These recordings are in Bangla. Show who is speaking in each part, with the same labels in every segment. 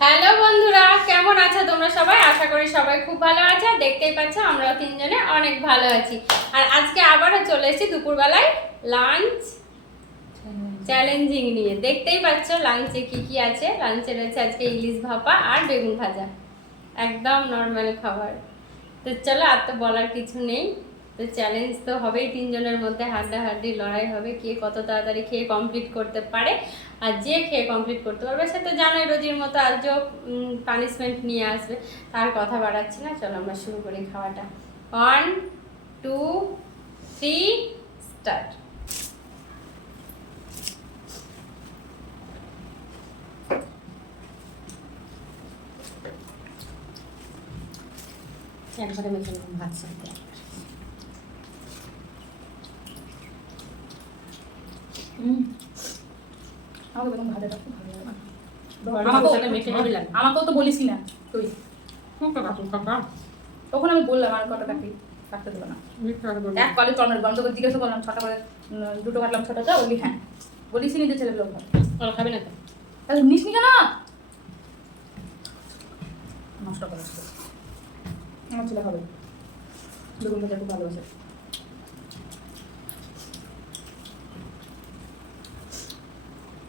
Speaker 1: হ্যালো বন্ধুরা, কেমন আছো তোমরা সবাই? আশা করি সবাই খুব ভালো আছে। আর দেখতেই পাচ্ছ, আমরাও তিনজনে অনেক ভালো আছি। আর আজকে আবারও চলে এসেছি দুপুরবেলায় লাঞ্চ চ্যালেঞ্জিং নিয়ে। দেখতেই পাচ্ছ লাঞ্চে কি কি আছে? লাঞ্চে রয়েছে আজকে ইলিশ ভাপা আর বেগুন ভাজা। একদম নর্মাল খাবার। তো চলো, আর তো বলার কিছু নেই। তো চ্যালেঞ্জ তো হবেই তিনজনের মধ্যে, হাড্ডাহাড্ডি, লড়াই হবে, কে কত তাড়াতাড়ি খেয়ে কমপ্লিট করতে পারে আর যে খেয়ে কমপ্লিট করতে পারবে, সে তো জানোই রোজির মতো আজও পানিশমেন্ট নিয়ে আসবে। তার কথা বাড়াচ্ছি না, চলো আমরা শুরু করি খাওয়াটা। ওয়ান টু থ্রি স্টার্ট একবারে মেখে ভাত সাথে।
Speaker 2: আমাকে ভাজাটা খুব ভালো লাগে। আমাকেও তো বলিস না তুই। তখন আমি বললাম আর কটা কাটি কাটতে দেবো না। এক কলে টমেটো বন্ধ করে জিজ্ঞাসা করলাম ছটা করে দুটো কাটলাম ছটা যা বললি হ্যাঁ। বলিস নিজের ভালো
Speaker 1: ওরা খাবে না
Speaker 2: তাহলে নিস নি কেন? নষ্ট করে আমার ছেলে হবে। বেগুন ভাজা খুব ভালোবাসে।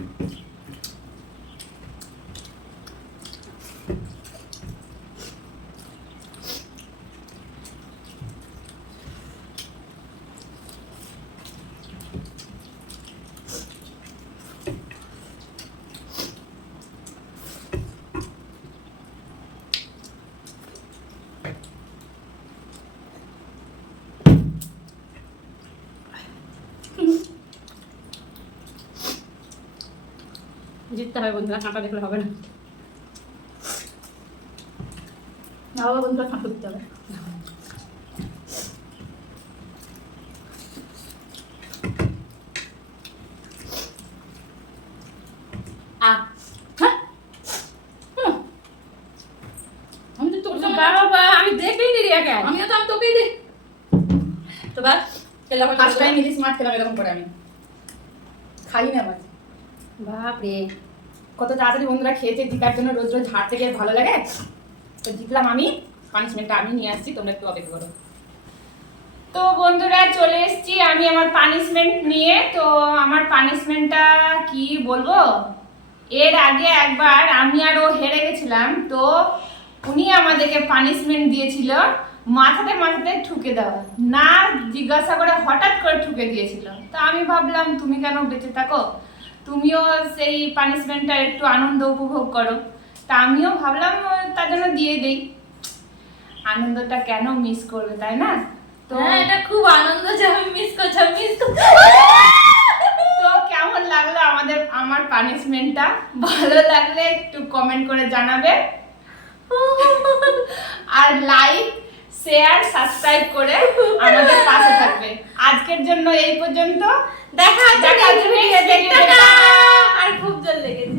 Speaker 2: Thank you.
Speaker 1: জিততে হবে বন্ধুরা কাঁটা দেখলে হবে না।
Speaker 2: না বাবা বন্ধুরা খাঁটো দিতে হবে। হ্যাঁ। আমিও তো আমি তোকেই দিই
Speaker 1: তো বাস খেলা হয়ে
Speaker 2: ফার্স্ট টাইম ইলিশ মাছ খেলাম এরকম করে আমি। খাই না মাছ
Speaker 1: বাপ রে
Speaker 2: কত তাড়াতাড়ি বন্ধুরা খেয়েছে জিতার জন্য রোজ রোজ ঝাড় থেকে ভালো লাগে। তো জিতলাম আমি পানিশমেন্টটা আমি নিয়ে আসছি, তোমরা একটু অপেক্ষা করো।
Speaker 3: তো বন্ধুরা, চলে এসেছি আমি আমার পানিশমেন্ট নিয়ে। তো আমার পানিশমেন্টটা কি বলব? এর আগে একবার আমি আর ও হেরে গেছিলাম, তো উনি আমাদেরকে পানিশমেন্ট দিয়েছিল, মাথাতে মাথাতে ঠুকে দেওয়া। না জিজ্ঞাসা করে হঠাৎ করে ঠুকে দিয়েছিল। তো আমি ভাবলাম, তুমি কেন বেঁচে থাকো? তুমিও সেই পানিশমেন্টটা একটু আনন্দ উপভোগ করো। তা আমিও ভাবলাম তার জন্য দিয়ে দেই। আনন্দটা কেন মিস করবে তাই না? তো
Speaker 1: হ্যাঁ এটা খুব আনন্দ যে আমি মিস করছি মিস
Speaker 3: তো কেমন লাগল আমাদের আমার পানিশমেন্টটা ভালো লাগলে একটু কমেন্ট করে জানাবে। আর লাইক শেয়ার সাবস্ক্রাইব করে আমাদের আজকের জন্য এই পর্যন্ত।
Speaker 1: দেখা আর
Speaker 3: খুব জল
Speaker 1: লেগেছে।